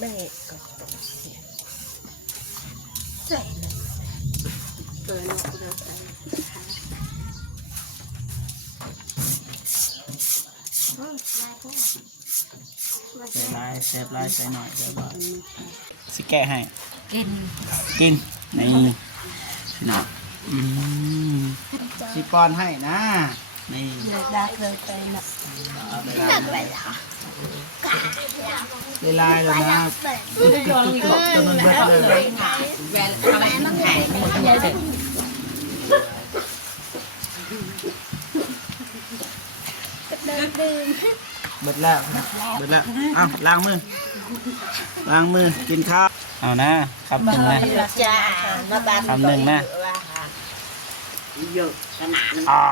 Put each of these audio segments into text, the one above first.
แบกก็ใส่เกินเราลายเซฟลายใส่หน่อยเดี๋ยวบอกสิแกะให้ กิน กินนี่นะสิปอนให้นะนี่ ดาเคยไปนะ เวลาแล้วนะตุ๊กตุ๊กตุ๊กจนมันเบิดเลย แหวนอะไรมันหายหมดเลยเบิดแล้วเบิดแล้วเอาล้างมือล้างมือกินข้าวเอานะคำหนึ่งนะ จ้ามาบ้าน คำหนึ่งนะ เยอะขนาดนั้น อ่า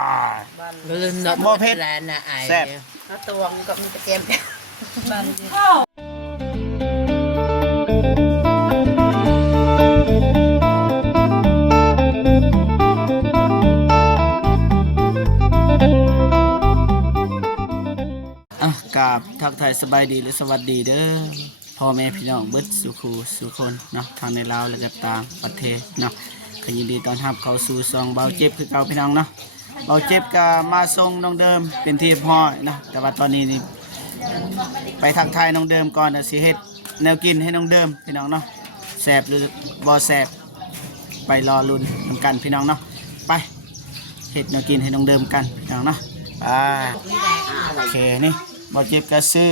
โมเพชรแล้วนะไอ้ แซ่บ แล้วตัวมันก็มีตะเกียบบ้านกราบทักทายสบายดีหรือสวัสดีเด้อพ่อแม่พี่น้องเบิดสุขูสุคนเนาะทางในลาวและก็ต่างประเทศเนาะขยินดีต้อนรับเข้าสู่ซองเบาเจ็บคือเก่าพี่น้องเนาะเบาเจ็บก็มาส่งน้องเดิมเป็นที่พ่อยนะแต่ว่าตอนนี้นี่ไปทักทายน้องเดิมก่อนเดี๋ยวสิเฮ็ดแนวกินให้น้องเดิมพี่น้องเนาะแซ่บหรือบ่แซ่บไปรอลุ้นนำกันพี่น้องเนาะไปเฮ็ดแนวกินให้น้องเดิมกันพี่น้องเนาะไปโอเคนี่เบาเจ็บก็ซื้อ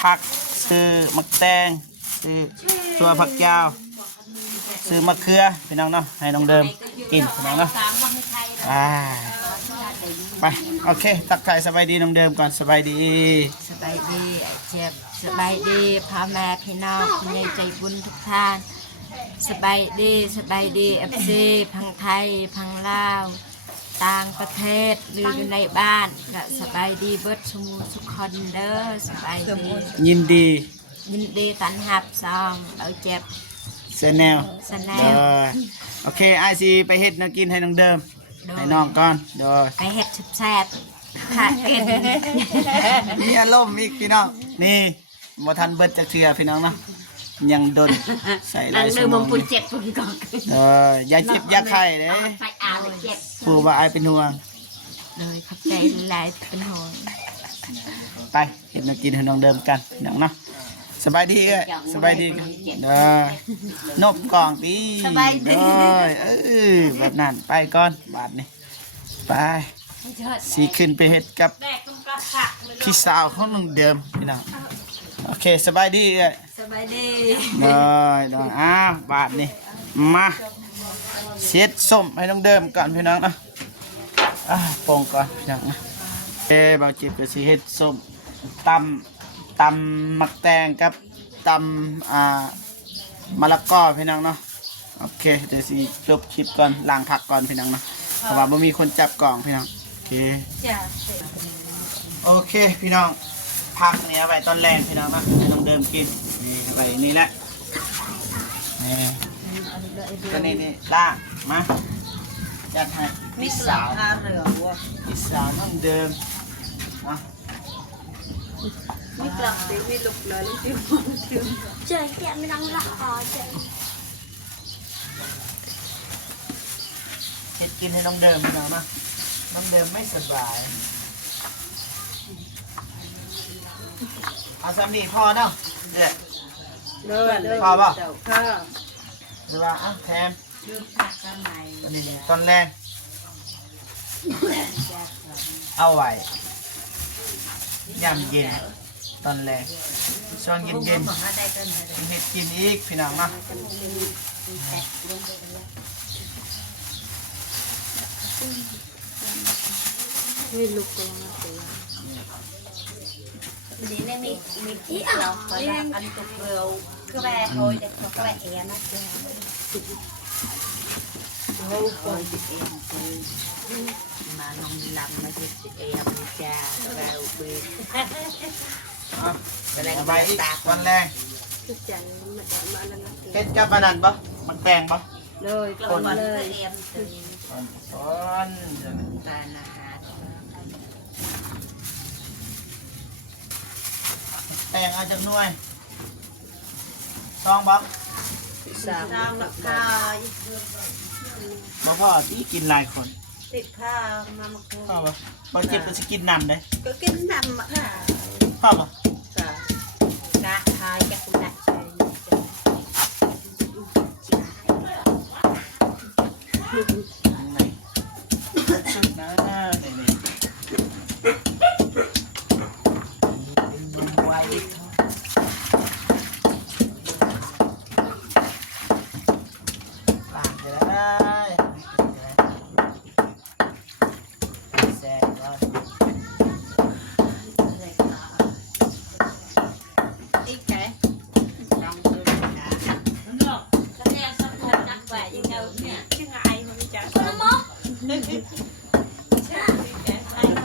ผักซื้อมะแตงซื้อตัวผักยาวซื้อมะเขือพี่น้องเนาะให้น้องเดิมกินพี่น้องเนาะไปโอเคตักไทายสบายดีน้องเดิมก่อนสบายดี สบายดีเจ็บสบายดีพ่อแม่พี่น้องคุณยายใจบุญทุกท่านสบายดีเอฟซีพังไทยพังลาวต่างประเทศหรืออยู่ในบ้านก็สบายดีเบิดชมูทุกคนเด้อสบายดี ยินดี ตันหับซองเราเจ็บ เซนแนล สแน เด้ ล อโอเคไอซีไปเฮ็ดแนวกินให้น้องเดิมให้น้องก่อนเด้อ ไปเห็ดแซ่บค่ะกิน มีอารมณ์อีกพี่น้องนี่บ่ทันเบิดจักเทื่อพี่น้องเนาะยังดนใส่หลายสมองอยู่ ปุ่นก่อน อย่าเจ็บอย่าไข้เด้ ไปอาเลยเจ็บ ผู้ว่าอายเป็นห่วง เลยขับใจหลายเป็นหอย ไปเฮ็ดแนวกินให้น้องเดิมกันพี่น้องเนาะสบายดีเอ้ยสบายดีกันเด้อนบกล่องดีเด้อแบบนั้นไปก่อนบาดนี้ไปสีขึ้นไปเฮ็ดกับพี่สาวของน้องเดิมพี่น้องโอเคสบายดีเอ้ย สบายดี ได้บาทนี่มาเช็ดส้มให้น้องเดิมก่อนพี่น้องนะปงก่อนพี่น้องนะบางจีบก็สิเฮ็ดส้มตำมักแตงกับตำมะละกอพี่น้องเนาะโอเคเดี๋ยวสิจบคลิปก่อนล้างผักก่อนพี่น้องเนาะเพราะว่าไม่มีคนจับกล่องพี่น้องโอเคพี่น้องผักเนี่ยไว้ตอนแรกพี่น้องนะให้น้องเดิมกินนี่ไปนี่แหละนี่ก็นี่ล่างมาจัดให้มีสาวเหลืองวะมีสาวน้องเดิมนะมีกลับเดี๋ยวมีลุกเลยลุกที่มันถึงเจอแกไม่ต้องละครเจอ เฮ็ดกินให้น้องเดิมพี่น้องนะน้องเดิมไม่สบายเอาสามีพอเนาะเด็ดพอป่ะหรือว่าแทมตอนนี้ตอนแรกเอาไว้ยำเย็นตอนแรกช่วงเย็นกินเห็ดกินอีกพี่น้องนะไม่ลุกก็มาเสียดีเนี่ยมีที่เราก็ได้อันตุกเร็วก็แบะโอยแต่ก็แบะเอ็นนะจ๊ะโอ้โหเอ็นคือมาลงลำมาจิตเอ็นจ้าเราไปสบายอีกวันแรงเฮ็ดกับอันนั้นปะมันแปลงปะเลยคนเลยคนตานาฮา บ่งเอาจากหน่วยซองบ๊อบ สาม น้ำละกาย บ่พ่อที่กินหลายคน ติดข้าวมามาคุ พ่อบ่บ่เจ็บก็สิกินนำได้ ก็กินน้ำอ่ะ พ่อบ่ กะทายกับคุณนักใช้ ยังไงสุดนะนี่ๆไว้ล้างไปได้แซ่บก่อน อีกแกลองดูนะก็เนี่ยสักคนนักแหวยังไงเนี่ย ชื่อไงมันไม่จัด สมอง ขึ้น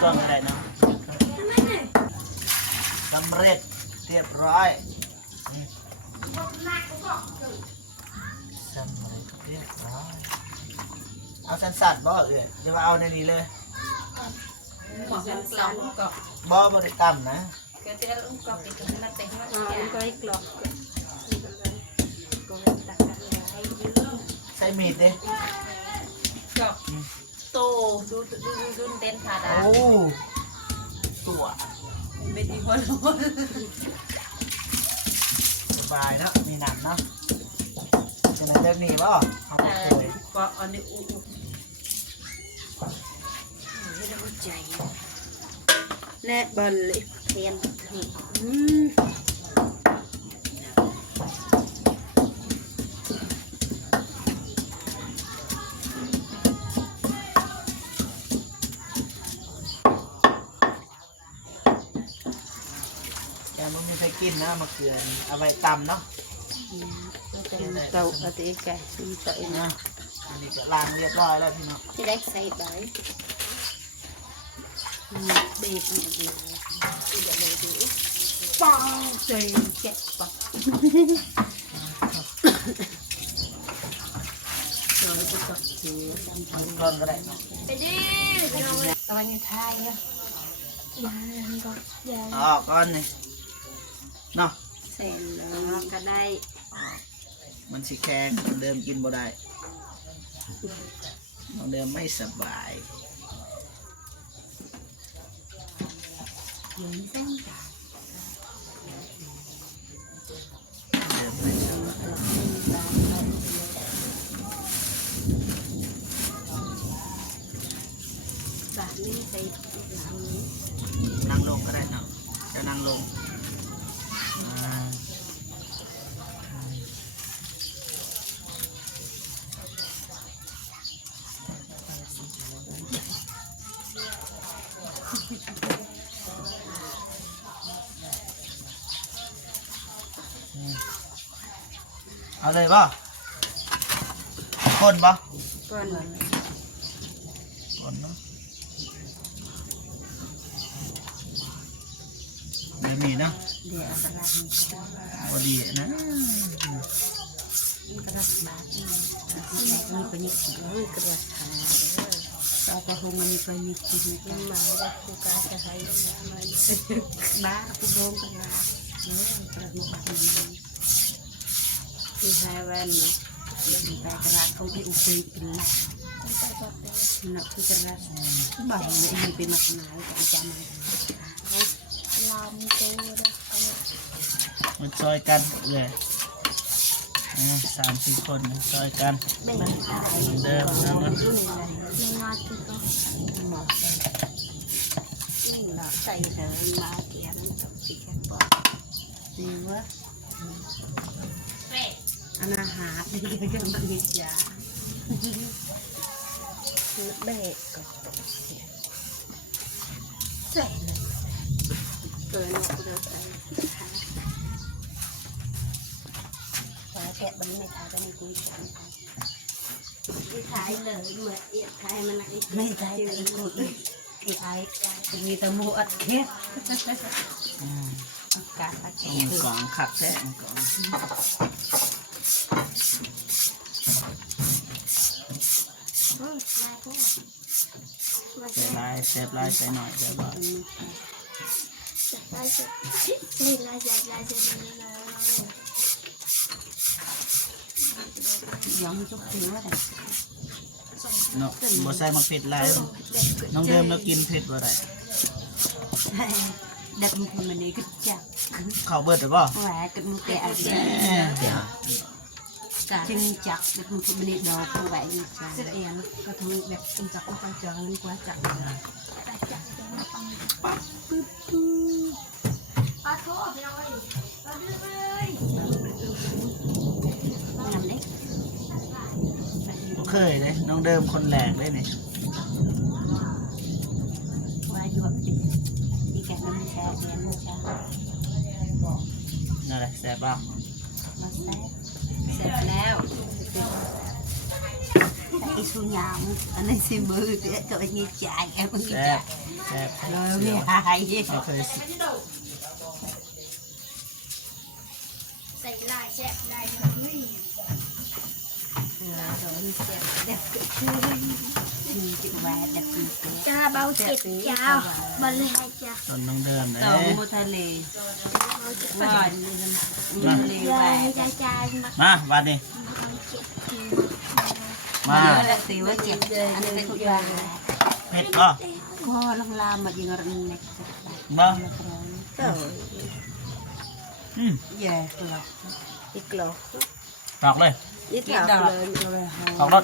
กล้องก็ได้เนาะสำเร็จเรียบร้อยสำเร็จเรียบร้อยเอาสั้นๆบ่เอ่ยหรือว่าเอาในนี้เลย หมอสันสองก็ บ่บริกรรมนะ ก็จะได้อุ้มกอบไปถึงมาเต็มมา อ๋อ แก่ มันก็ให้กรอกก็ตักกันให้ยืม ใช้มีดดิ กอบโตดูเต้นผาดา โอ้ตัว ไม่ดีคน สบายเนาะมีหนังเนาะจะไหนเรื่องนี้บ่เอาไปเลย ก็อันนี้อุ้ม ให้เราใจแน่บอลเลยเทียนถึง แต่มันมีใครกินนะมะเขือเอาไปตำเนาะ เตาเอาตีไก่ซื้อเตาเอง นะอันนี้ก็ล้างเรียบร้อยแล้วพี่น้อง ที่ได้ใส่ใบเด็ดอีกทีเดี๋ยวเลยดูปังใจเจ็บปะเราจะตักถือทำ มันกล้องก็ได้เนาะ ไปดิตอนนี้ทายนะยังก็ยัง เอาออกก้อนนี่เนาะ เสร็จแล้วก็ได้ มันสิแข็งมันเดิมกินบ่ได้มันเดิมไม่สบาย ยืนเส้น เดิมไม่สบาย แบบนี้ใส่หลังนี้ นั่งลงก็ได้เนาะจะนั่งลงอ่าเอาเลยป่ะคนป่ะ ก่อน คนเนาะเดี๋ยวมีเนาะ เดี๋ยวเอากระดาษนี้ พอดีนะ กระดาษบาทนี่มีไปนิดเดียวกระดาษทาเราก็คงมันมีไปนิดเดียวมาแล้วกูกาจะให้มันบ้ากูโดนกระดาษเนาะกระดาษนี้ที่ให้แว่นเนาะแต่กระดาษเขาที่อุปยเป็นหลักนักที่กระดาษบ่อยเลยมีเป็นมักหนาแต่อาจารย์มาลำตัวเลย มันซอยกันเลย3-4 คนซอยกัน แบ่งขาย เหมือนเดิมนะเนาะ มีงาที่ก็หมดนี่เนาะใส่เดินมาเกี่ยนกับสีแคปอนี่วะอันอาหารนี่ก็ยังมันมียาเบะก็ใส่เลยเกินกูเดินใส่แกะมันไม่ทายก็ไม่คุยกันไม่ทายเลยเหมือนเอียดทายมันไม่ทายเลยกูไม่ทายมีแต่หมูอัดเค็ดอากาศอากาศ กล่องขัดแท้กล่อง มา ใส่ลายเซฟลายใส่หน่อยเดี๋ยวบอก ใส่ giống chút xíu này เนาะบ่ใส่มักเผ็ดหลายน้องเดิมแล้วกินเผ็ดบ่ได้ đặt một phần mình đi kịch chặt ข้าวเบิดหรือบ่ và kịch một kẹo chân chặt đặt một phần mình đi đồ không vậy gì sẽ em có thứ đẹp chân chặt nó quan trọng đi quá chặt nằm đấy บ่เคยเด้น้องเดิมคนแรกเลยนี่ qua ruột đi kẹt nó mới xe kẹt nó xe นั่นแหละแซ่บบ่ nó xe เสร็จแล้ว cái su nhào anh ấy xem bự thì cậu ấy như chạy em cũng như แซ่บ chạy แซ่บ rồi mới hài vậy บ่เคยสิ ใส่ลายแซ่บลายนุ้ย rồi đẹp đẹp chị và đẹp cực จะเบาเจ็บยาวบอลเลยให้จ้ะ ตอนน้องเดิมเด้ tàu mua thai lì rồi mua lì ยาย và ยายจานมา มาบัดนี้ เจ็บ มา mà là tiểu chị anh ấy thuộc vào เผ็ดบ่ có lăng la mà gì ngọt này บ่ rồi อืม về lọc ít lọc ตอกเลย ít lọc lên rồi ตอกรส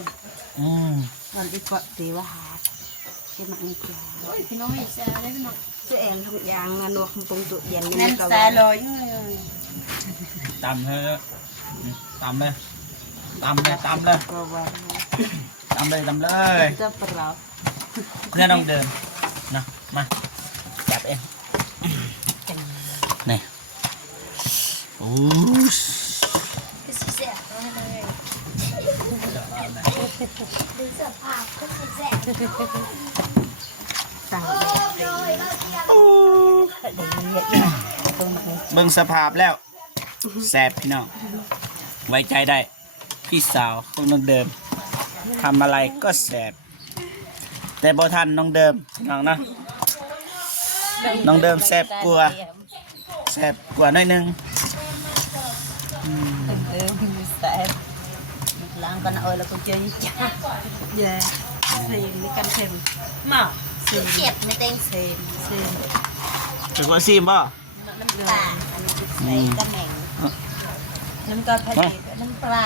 อืม còn đi quậy tiểu hạt cái mặt này kìa พี่น้องให้แซ่บได้พี่น้อง chứ em không dàng mà nuột không bông tụi dàn nên xa rồi ตำให้ตำเลยตำเลยตำเลย rồi và ตำเลยตำเลย cho phần lọc เพื่อนน้องเดิมนะมาจับเองนี่โอ้ย ก็สิแซ่บเลยดูสภาพก็สิแซ่บ tàu เบิ่งสภาพแล้วแสบพี่น้องไว้ใจได้พี่สาวของน้องเดิมทำอะไรก็แสบแต่บ่ทันน้องเดิมพี่น้องนะน้องเดิมแสบกลัวาแสบกว่าหน่อยหนึง tại làm con ơi là con chơi với cha về thì mới canh thêm mà เจ็บไม่เต็ง thêm thêm ถึงว่าซีมบ่ น้ำปลาอันนี้ใส่กระแหน่งน้ำตาลพอดีน้ำปลา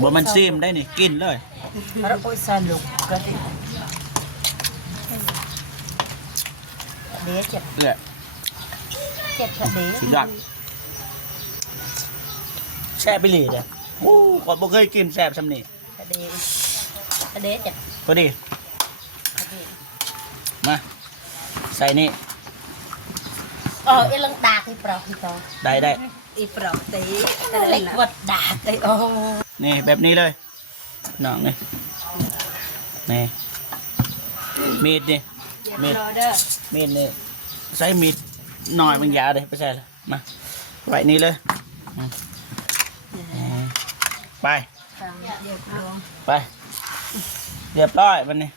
บ่มันซีมได้นี่กินเลย แล้วโอ้ยสนุกก็ดีเดี๋ยวเจ็บ เอื้อ เจ็บก็เดี๋ยว สุดยอดแซ่บไปเลยเด้อโอ้ก็บ่เคยกินแซ่บซำนี้ ก็เดี๋ยวก็เดี๋ยวเจ็บ พอดี ก็เดี๋ยว มาใส่นี่ ไอ้ลังดาที่เปล่าที่ต่อ ได้ได้ ไอ้เปล่าตีเล็กวัดดาไอ้โอ้ นี่แบบนี้เลยน้องนี่นี่มีดนี่มีด rồi đó มีดนี่ใช้มีดหน่อยมันยาวเลยไปใส่เลยมาไว้นี่เลยไป được luôn ไปเรียบร้อยวันนี้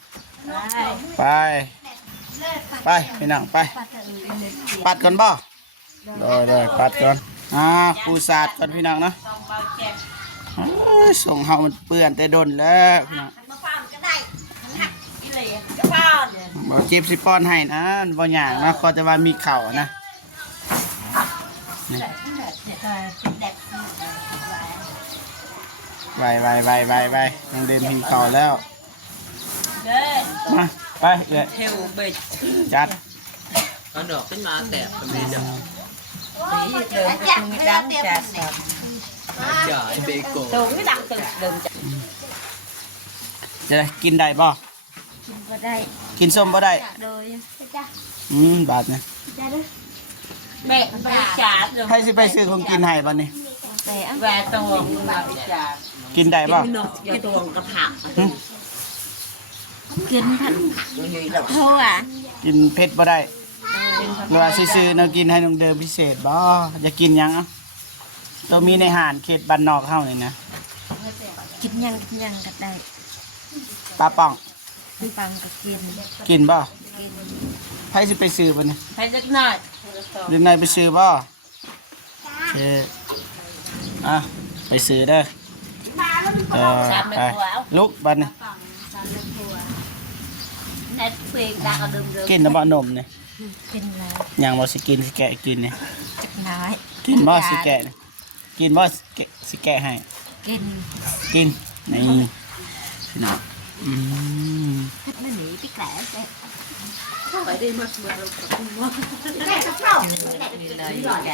ไปไปพี่น้องไปปัดก่อนบ่ได้ปัดก่อนปูสาดก่อนพี่น้องเนาะโอ้ยส่งเฮามันเปื้อนแต่โดนแล้วพี่น้องบ่เจ็บสิป้อนให้นะบ่หยางนะขอแต่ว่ามีเข่านะนี่ไปน้องเดินพิงเข่าแล้วมาไปเลย theo bịch จัด Ở được tính mà đẹp cầm đi được tí đường cái tôi đắng trà sập trời bị cổ tôi cái đắng từ đường จะได้กินได้บ่ ก็ได้ กินส้มบ่ได้ โดยจ้ะ บาทเนี่ย จ้ะเด้อ mẹ phải trà rồi ให้สิไปซื้อของกินให้บ่นี่ và tuồng mà phải trà กินได้บ่ cái tuồng có thẳng หึ กินผัด như đâu โทอ่ะ กินเผ็ดบ่ได้หรือว่าซื้อๆแนวกินให้น้องเดิมพิเศษบ่จะกินหยังอ่ะตัวมีในหารเขตบ้านนอกเฮานี่นะ กินยังก็ได้ ปลาป่อง ปังก็กิน กินบ่ไผสิไปซื้อบ่เนี่ย ให้จักหน่อย เดี๋ยวนายไปซื้อบ่โอเคอ่ะไปซื้อเด้อไปลุกบัดนี้ เน็ตเพลงดังเอาเดิม กินน้ำบ่นมนี่ กินแล้ว ยังบ่สิกินสิแกะกินนี่ จักน้อย กินบ่สิแกะนี่กินบ่สิแกะให้ กิน กินนี่พี่น้องอืม พิษไม่หนีพี่แก่เจ๊ ไปได้มาเมื่อเราคุ้มว่า นี่เลยแก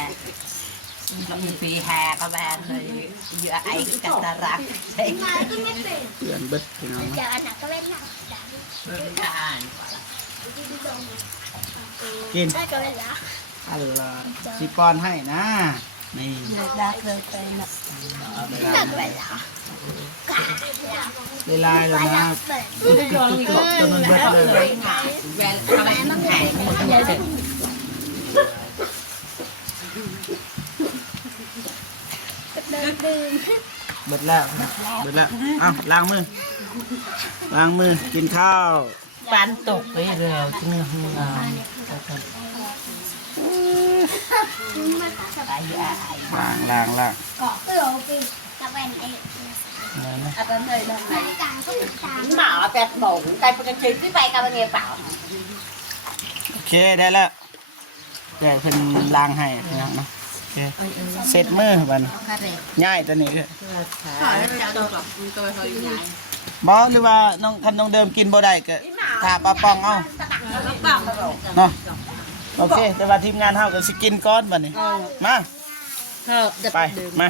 เรามีปีแฮก็แบนเลยเยอะไอ้กันตารักใช่ มาก็ไม่เป็น เตือนเบิดพี่น้อง เดี๋ยวอันนั้นก็เล่นหนักดัง จะอ่าน กิน ได้ก็เล่นละ อัลลอฮ์สิป้อนให้นะนี่ รักเลยไปนะ ได้ก็เล่นละ เวลาแล้วนะ เปิด จนมันเบิดเลย แวนทำไมมันหายหมดเลย ดื่ม เบิดแล้วเบิดแล้วเอ้าล้างมือล้างมือกินข้าว ปันตกไปแล้วจึงงาน ล้าง เกาะเออปีกระเวนไอ้ นะ อาจารย์เลยนะ ต่างก็ต่าง หมาแปดหมูแต่ปกติที่ไปกับเงี้ยเปล่า โอเคได้แล้วแกเพิ่นล้างให้พี่น้องเนาะโอเคเสร็จมือบัดนี้ ข้าเร็ว ง่ายตัวนี้คือ ขอแล้วจะโดนกับมึงตัวเขาอยู่ไหน บ่หรือว่าน้องคันน้องเดิมกินบ่ได้ก็ถ้าปลาปองเอา บ้า เนาะโอเคแต่ว่าทีมงานเฮาก็สิกินก่อนบัดนี้มา ไปมา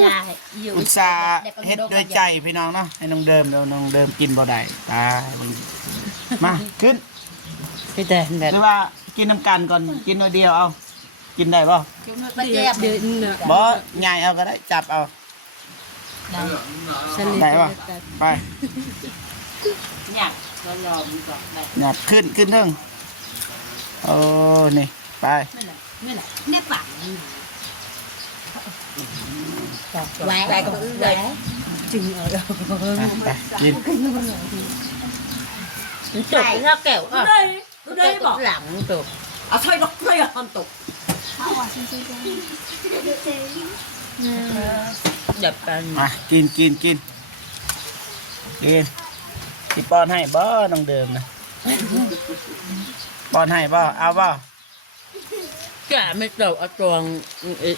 ใช่อยู่ อุตส่าห์เฮ็ดด้วยใจพี่น้องเนาะให้น้องเดิมเดี๋ยวน้องเดิมกินบ่ได้ตายมาขึ้น พี่แต่แบบ หรือว่ากินน้ำกันก่อนกินหน่อยเดียวเอากินได้ป่ะ ไม่เจ็บดื้อเนื้อ บ่ง่ายเอาก็ได้จับเอาได้ป่ะไป อยากก็รอมึงก่อนได้ หยัดขึ้นเทิงโอ้นี่ไป นี่แหละแม่ปังแหวนก็เลยจึงเอา ไปกิน จบแล้วแก้วอ่ะได้บอกหลังจบเอาถ้อยดอกเลยอ่ะตก เอาอ่ะจริงๆเดี๋ยวเป็น มากินกินสิป้อนให้บ่น้องเดิมนะป้อนให้บ่เอาบ่ แกไม่ตกเอาตวง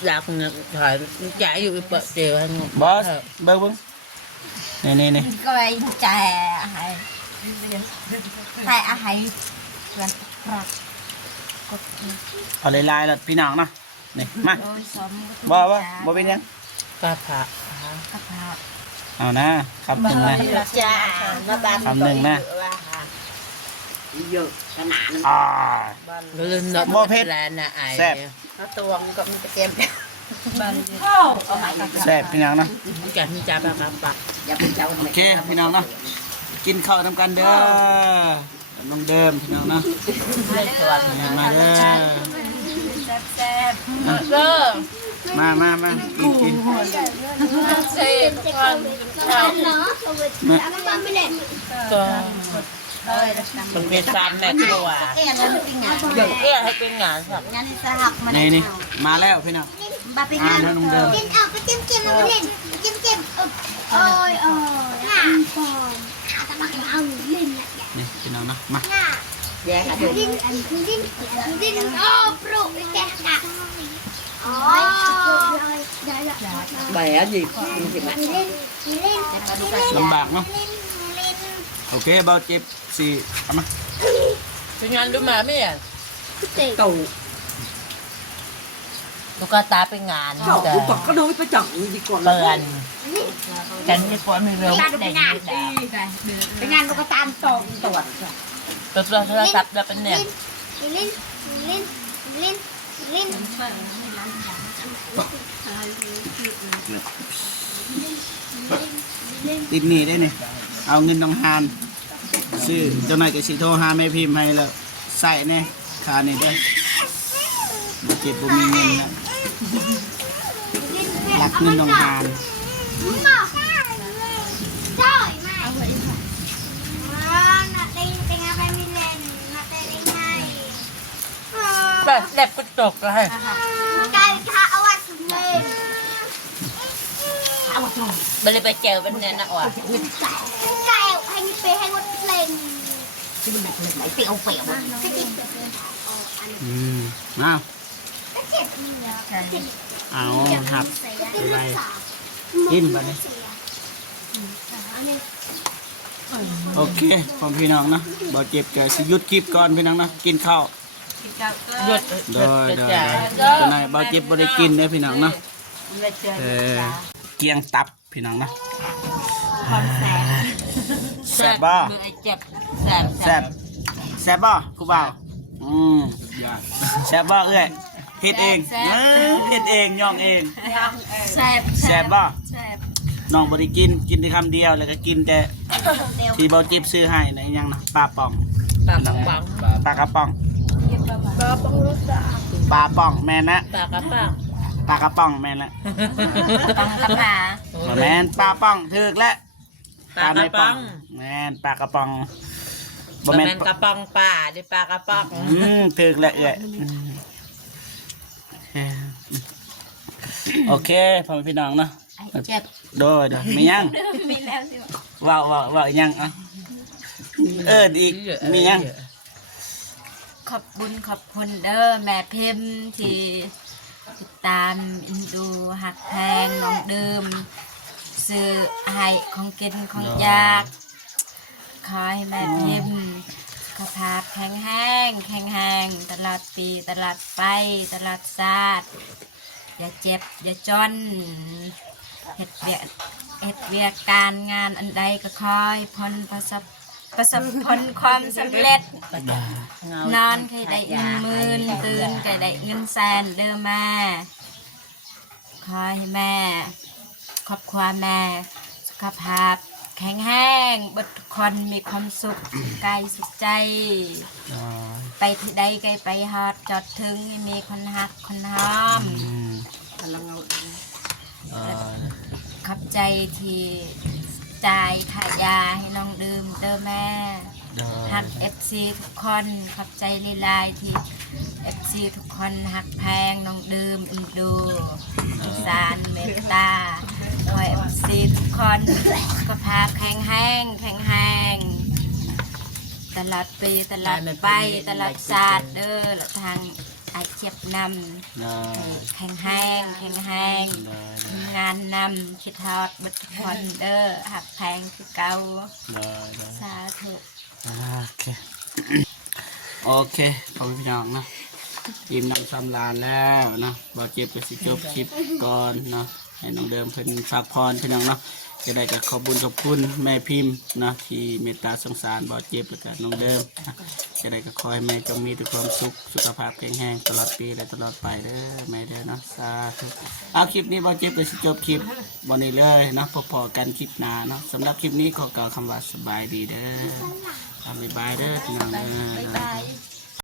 หลักเนี่ยถ่ายแกอยู่เปิดเจลให้ บอสเบิ่งนี่ ก็ไอ้แก่ให้ให้อะไรรักรักกด เอาลายๆแล้วพี่น้องเนาะนี่มา โอ้ยสม บ่เป็นหยัง กระถา กระเพาะ เอานะคำหนึ่งนะ จ้ามาบ้าน คำหนึ่งนะ เยอะขนาด อ่า ลืมนกแลนนะไอ้ แซ่บ ถ้าตัวมันก็มันจะเก็บ แซ่บพี่น้องเนาะ แกมันจะแบบปักอย่าเป็นเจ้า โอเคพี่น้องเนาะกินข้าวทำกันเด้อน้องเดิมพี่น้องเนาะ ไม่ตัว มาเด้อ แซ่บ เลิก มากิน เซ่ทุกคน เนาะเอาไม่ต้องไม่เล่น ก็ เอ้ย มันเป็นตามแม่ตัว เอ้ยนั่นเป็นงาน อย่างเอี้ยให้เป็นงานครับ งานที่สหักมัน นี่มาแล้วพี่น้อง มาเป็นงาน น้องเดิม กินเอาไปจิ้มเอาไปเล่นจิ้มโอ้ยหน้าฟอนจะมาเอาเล่น นี่พี่น้องเนาะมา หน้า แยกกัน ดิ้นโอ้ปลุกแกะอ๋อได้ละ ใบอะไรจริงๆ เล่น ลำบากเนาะโอเคเบาเจ็บสิเอามา เป็นงานดูมาไม่อ่ะ เตะ ตู่ลูกตาเป็นงานแต่ก็โดนไปจังดีกว่าเปิดกันดีกว่ามีเร็วได้ดีเป็นงานลูกตาตรงตรวจตัวโทรศัพท์จะเป็นเนี่ย เล่น ติดหนี้ได้นี่เอาเงินน้องฮานซื้อเจ้านายก็สิโทรหาแม่พิมพ์ให้แล้วใส่แน่ค่านี่เด้อบ่เจ็บบ่มีเงินนะรักเงินน้องฮาน มาจ้อย แบบเด็บกระจกเลย ไก่ข้าเอาไว้สุดเลย มันเลยไปเจอเป็นเนี่ยนะว่ะ ไก่ให้มีเปย์ให้งดเพลง ที่มันเป็นไหนเปรี้ยวเปรี้ยว ก็ติด เอา ก็เจ็บนี่แหละ เอาครับไปกินไปเลยโอเคพ่อพี่น้องนะบ่เจ็บแกสิหยุดคลิปก่อนพี่น้องนะกินข้าว หยุด โดยตอนไหนบ่เจ็บบ่ได้กินเด้อพี่น้องนะเกียงตับพี่น้องนะ ความแสบ แซ่บบ่ มือไอ้เจ็บแสบ แซ่บแซ่บบ่ผู้บ่าวแซ่บบ่เอ้ยเฮ็ดเองเฮ็ดเองย่องเอง แสบ แซ่บบ่ แสบ น้องบ่ได้กินแต่คำเดียวแล้วก็กินแต่ที่บ่เจ็บซื้อให้นะอีหยังนะปลาป่อง ปากกระป๋อง ปลากระป๋องปลาป่องแม่นนะ ปากกระป๋อง ปลากระป๋องแม่นละ ปังกระป๋า บ่แม่นปลาป่องถูกแล้ว ปากกระป๋อง แม่นปลากระป๋องบ่ บ่ แม่ แม่ น นกระป๋องป่าหรือปลากระป๋อง ถูกแล้วเอ้ยโอเคพ่อพี่น้องเนาะ เจ็บ โดยมียัง มีแล้วสิ ว่าอีกยังอ่ะอีกมียัง ขอบคุณเด้อแม่พิมพ์ที่ติดตามอินดูหักแพงน้องเดิมซื้อให้ของกินของยากขอให้แม่พิมพ์สุขภาพแข็งแรงตลอดปีตลอดไปตลอดชาติอย่าเจ็บอย่าจนเฮ็ดเวียกการงานอันใดก็คอยประสบผลความสำเร็จ นอนเคยได้เงินหมื่นตื่นเคยได้เงินแสนเด้อแม่ขอให้แม่ครอบครัวแม่สุขภาพแข็งแรงบุตรทุกคนมีความสุขกายสุขใจ ไปที่ใดไกลไปฮอดจอดถึงให้มีคนหักคนหอม พลังเอา ขอบใจที่จ่ายค่ายาให้น้องดื่มเด้อแม่หัก FC ทุกคนขอบใจในไลน์ที่ FC ทุกคนหักแพงน้องดื่มอินดูสารเมตตาขอ FC ทุกคนสุขภาพแข็งแรงตลอดปีตลอดไปตลอดชาติเด้อและทางอาเจ็บนำแข็งแรงงานนำคิดทอดบุตรคนเด้อหักแพงคือเก่าสาธุ โอเคพ่อพี่น้องนะอิ่มน้ำสำราญแล้วนะบ่เจ็บก็สิจบคลิปก่อนเนาะให้น้องเดิมเพิ่นฝากพรพี่น้องเนาะจะได้กับขอบคุณแม่พิมพ์นะที่เมตตาสงสารบ่เจ็บแล้วก็น้องเดิมนะจะได้ก็ขอให้แม่จงมีแต่ความสุขสุขภาพแข็งแรงตลอดปีและตลอดไปเด้อแม่เด้อเนาะสาธุเอาคลิปนี้บ่เจ็บก็สิจบคลิปวันนี้เลยนะพอๆกันคลิปหน้าเนาะสำหรับคลิปนี้ขอกล่าวคำว่าสบายดีเด้อบ๊ายบายเด้อพี่น้องเด้อ